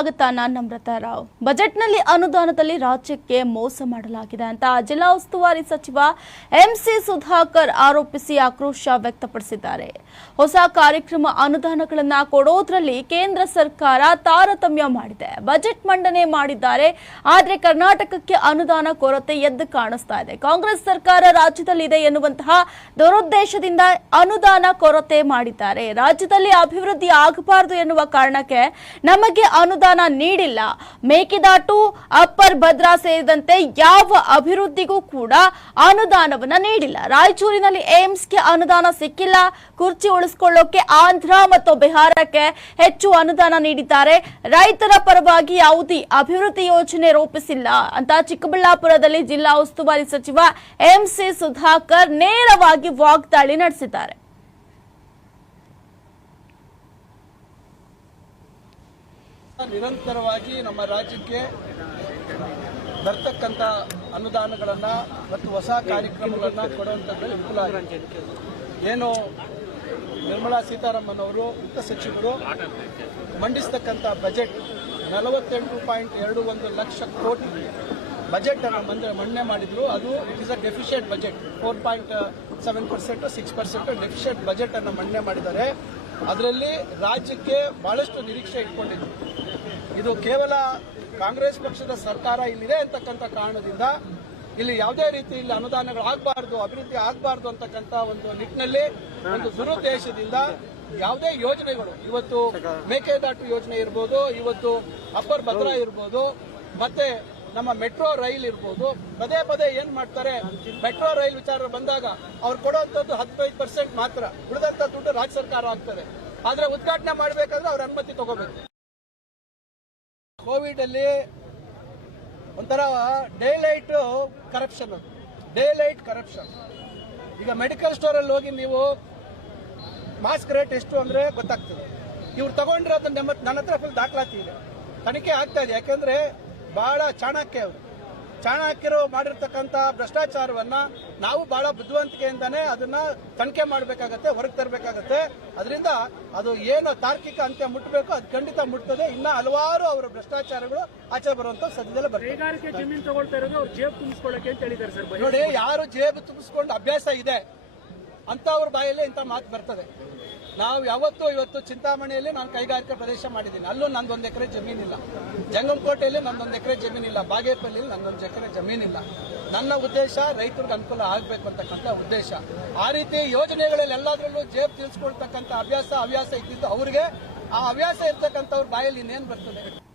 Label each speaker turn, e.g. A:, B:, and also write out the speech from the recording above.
A: ಸ್ವಾಗತ ನಾನ್ ನಮ್ರತಾ ರಾವ್? ಬಜೆಟ್ನಲ್ಲಿ ಅನುದಾನದಲ್ಲಿ ರಾಜ್ಯಕ್ಕೆ ಮೋಸ ಮಾಡಲಾಗಿದೆ ಅಂತ ಜಿಲ್ಲಾ ಉಸ್ತುವಾರಿ ಸಚಿವ ಎಂಸಿ ಸುಧಾಕರ್ ಆರೋಪಿಸಿ ಆಕ್ರೋಶ ವ್ಯಕ್ತಪಡಿಸಿದ್ದಾರೆ. ಹೊಸ ಕಾರ್ಯಕ್ರಮ ಅನುದಾನಗಳನ್ನ ಕೊಡೋದ್ರಲ್ಲಿ ಕೇಂದ್ರ ಸರ್ಕಾರ ತಾರತಮ್ಯ ಮಾಡಿದೆ. ಬಜೆಟ್ ಮಂಡನೆ ಮಾಡಿದ್ದಾರೆ, ಆದ್ರೆ ಕರ್ನಾಟಕಕ್ಕೆ ಅನುದಾನ ಕೊರತೆ ಎದ್ದು ಕಾಣಿಸ್ತಾ ಇದೆ. ಕಾಂಗ್ರೆಸ್ ಸರ್ಕಾರ ರಾಜ್ಯದಲ್ಲಿದೆ ಎನ್ನುವಂತಹ ದುರುದ್ದೇಶದಿಂದ ಅನುದಾನ ಕೊರತೆ ಮಾಡಿದ್ದಾರೆ. ರಾಜ್ಯದಲ್ಲಿ ಅಭಿವೃದ್ಧಿ ಆಗಬಾರದು ಎನ್ನುವ ಕಾರಣಕ್ಕೆ ನಮಗೆ ಅನುದಾನ ನೀಡಿಲ್ಲ. ಮೇಕೆದಾಟು, ಅಪ್ಪರ್ ಭದ್ರಾ ಸೇರಿದಂತೆ ಯಾವ ಅಭಿವೃದ್ಧಿಗೂ ಕೂಡ ಅನುದಾನವನ್ನ ನೀಡಿಲ್ಲ. ರಾಯಚೂರಿನಲ್ಲಿ ಏಮ್ಸ್ಗೆ ಅನುದಾನ ಸಿಕ್ಕಿಲ್ಲ. ಕುರ್ಚಿ ಉಳಿಸ್ಕೊಳ್ಳೋಕೆ ಆಂಧ್ರ ಮತ್ತು ಬಿಹಾರಕ್ಕೆ ಹೆಚ್ಚು ಅನುದಾನ ನೀಡಿದ್ದಾರೆ. ರೈತರ ಪರವಾಗಿ ಯಾವುದೇ ಅಭಿವೃದ್ಧಿ ಯೋಜನೆ ರೂಪಿಸಿಲ್ಲ ಅಂತ ಚಿಕ್ಕಬಳ್ಳಾಪುರದಲ್ಲಿ ಜಿಲ್ಲಾ ಉಸ್ತುವಾರಿ ಸಚಿವ ಎಂಸಿ ಸುಧಾಕರ್ ನೇರವಾಗಿ ವಾಗ್ದಾಳಿ ನಡೆಸಿದ್ದಾರೆ.
B: ನಿರಂತರವಾಗಿ ನಮ್ಮ ರಾಜ್ಯಕ್ಕೆ ಬರ್ತಕ್ಕಂಥ ಅನುದಾನಗಳನ್ನು ಮತ್ತು ಹೊಸ ಕಾರ್ಯಕ್ರಮಗಳನ್ನು ಕೊಡುವಂಥದ್ದು ವಿಪುಲ. ಏನು ನಿರ್ಮಲಾ ಸೀತಾರಾಮನ್ ಅವರು ವಿತ್ತ ಸಚಿವರು ಮಂಡಿಸ್ತಕ್ಕಂಥ ಬಜೆಟ್ ನಲವತ್ತೆಂಟು ಪಾಯಿಂಟ್ ಎರಡು ಒಂದು ಲಕ್ಷ ಕೋಟಿ ಬಜೆಟ್ ಅನ್ನು ಮಂದ ಮಂಡನೆ ಮಾಡಿದ್ರು. ಅದು it is a deficient budget four point seven percent six percent deficient budget ಅನ್ನು ಮಂಡನೆ ಮಾಡಿದ್ದಾರೆ. ಅದರಲ್ಲಿ ರಾಜ್ಯಕ್ಕೆ ಬಹಳಷ್ಟು ನಿರೀಕ್ಷೆ ಇಟ್ಕೊಂಡಿದ್ರು. ಇದು ಕೇವಲ ಕಾಂಗ್ರೆಸ್ ಪಕ್ಷದ ಸರ್ಕಾರ ಇಲ್ಲಿದೆ ಅಂತಕ್ಕಂಥ ಕಾರಣದಿಂದ ಇಲ್ಲಿ ಯಾವುದೇ ರೀತಿ ಇಲ್ಲಿ ಅನುದಾನಗಳು ಆಗಬಾರ್ದು, ಅಭಿವೃದ್ಧಿ ಆಗಬಾರ್ದು ಅಂತಕ್ಕಂಥ ಒಂದು ನಿಟ್ಟಿನಲ್ಲಿ ಒಂದು ದುರುದ್ದೇಶದಿಂದ ಯಾವುದೇ ಯೋಜನೆಗಳು, ಇವತ್ತು ಮೇಕೆದಾಟು ಯೋಜನೆ ಇರ್ಬೋದು, ಇವತ್ತು ಅಪ್ಪರ್ ಭದ್ರಾ ಇರ್ಬೋದು, ಮತ್ತೆ ನಮ್ಮ ಮೆಟ್ರೋ ರೈಲ್ ಇರ್ಬೋದು, ಪದೇ ಪದೇ ಏನ್ ಮಾಡ್ತಾರೆ, ಮೆಟ್ರೋ ರೈಲ್ ವಿಚಾರ ಬಂದಾಗ ಅವ್ರು ಕೊಡುವಂತದ್ದು ಹದಿನೈದು ಪರ್ಸೆಂಟ್ ಮಾತ್ರ ಉಳಿದಂತ ದುಡ್ಡು ರಾಜ್ಯ ಸರ್ಕಾರ ಆಗ್ತದೆ ಆದ್ರೆ ಉದ್ಘಾಟನೆ ಮಾಡಬೇಕಾದ್ರೆ ಅವ್ರ ಅನುಮತಿ ತಗೋಬೇಕು. ಕೋವಿಡ್ ಅಲ್ಲಿ ಒಂಥರ daylight corruption daylight corruption. ಈಗ ಮೆಡಿಕಲ್ ಸ್ಟೋರ್ ಅಲ್ಲಿ ಹೋಗಿ ನೀವು ಮಾಸ್ಕ್ ರೇಟ್ ಎಷ್ಟು ಅಂದ್ರೆ ಗೊತ್ತಾಗ್ತದೆ. ಇವ್ರು ತಗೊಂಡಿರೋದನ್ನ ನನ್ನ ಹತ್ರ ಫುಲ್ ದಾಖಲಾತಿ ಇದೆ. ತನಿಖೆ ಆಗ್ತಾ ಇದೆ. ಯಾಕಂದ್ರೆ ಬಹಳ ಚಾಣಕ್ಯ ಅವರು. ಚಾಣಕ್ಯರು ಮಾಡಿರ್ತಕ್ಕಂಥ ಭ್ರಷ್ಟಾಚಾರವನ್ನ ನಾವು ಬಹಳ ಬುದ್ಧಿವಂತಿಕೆಯಿಂದಾನೇ ಅದನ್ನ ತನಿಖೆ ಮಾಡಬೇಕಾಗತ್ತೆ ಹೊರಗೆ ತರಬೇಕಾಗತ್ತೆ. ಅದರಿಂದ ಅದು ಏನು ತಾರ್ಕಿಕ ಅಂತ್ಯ ಮುಟ್ಟಬೇಕು ಅದು ಖಂಡಿತ ಮುಟ್ತದೆ. ಇನ್ನ ಹಲವಾರು ಅವರ ಭ್ರಷ್ಟಾಚಾರಗಳು ಆಚೆ ಬರುವಂತ ಸದ್ಯದಲ್ಲೇ
C: ಬರುತ್ತೆ ಜಮೀನು ತಗೊಳ್ತಾ ಇರೋದು ಅವ್ರು ಜೇಬು ತುಂಬಿಸ್ಕೊಳ್ಳಕ್ಕೆ ಅಂತ ಹೇಳಿದ್ದಾರೆ ಸರ್
B: ನೋಡಿ ಯಾರು ಜೇಬು ತುಂಬಿಸ್ಕೊಂಡು ಅಭ್ಯಾಸ ಇದೆ ಅಂತ ಅವ್ರ ಬಾಯಲ್ಲಿ ಇಂಥ ಮಾತು ಬರ್ತದೆ. ನಾವು ಯಾವತ್ತೂ ಇವತ್ತು ಚಿಂತಾಮಣಿಯಲ್ಲಿ ನಾನು ಕೈಗಾರಿಕಾ ಪ್ರದೇಶ ಮಾಡಿದ್ದೀನಿ. ಅಲ್ಲೂ ನಂದೊಂದು ಎಕರೆ ಜಮೀನಿಲ್ಲ. ಜಂಗಮಕೋಟೆಯಲ್ಲಿ ನಂದೊಂದು ಎಕರೆ ಜಮೀನಿಲ್ಲ. ಬಾಗೇಪಲ್ಲಿಯಲ್ಲಿ ನಂದೊಂದು ಎಕರೆ ಜಮೀನಿಲ್ಲ. ನನ್ನ ಉದ್ದೇಶ ರೈತರಿಗೆ ಅನುಕೂಲ ಆಗಬೇಕು ಅಂತಕ್ಕಂಥ ಉದ್ದೇಶ. ಆ ರೀತಿ ಯೋಜನೆಗಳಲ್ಲಿ ಎಲ್ಲದರಲ್ಲೂ ಜೇಬ್ ತಿಳಿಸ್ಕೊಳ್ತಕ್ಕಂಥ ಅಭ್ಯಾಸ, ಹವ್ಯಾಸ ಇದ್ದಿದ್ದು ಅವರಿಗೆ. ಆ ಹವ್ಯಾಸ ಇರ್ತಕ್ಕಂಥವ್ರ ಬಾಯಲ್ಲಿ ಇನ್ನೇನು ಬರ್ತದೆ?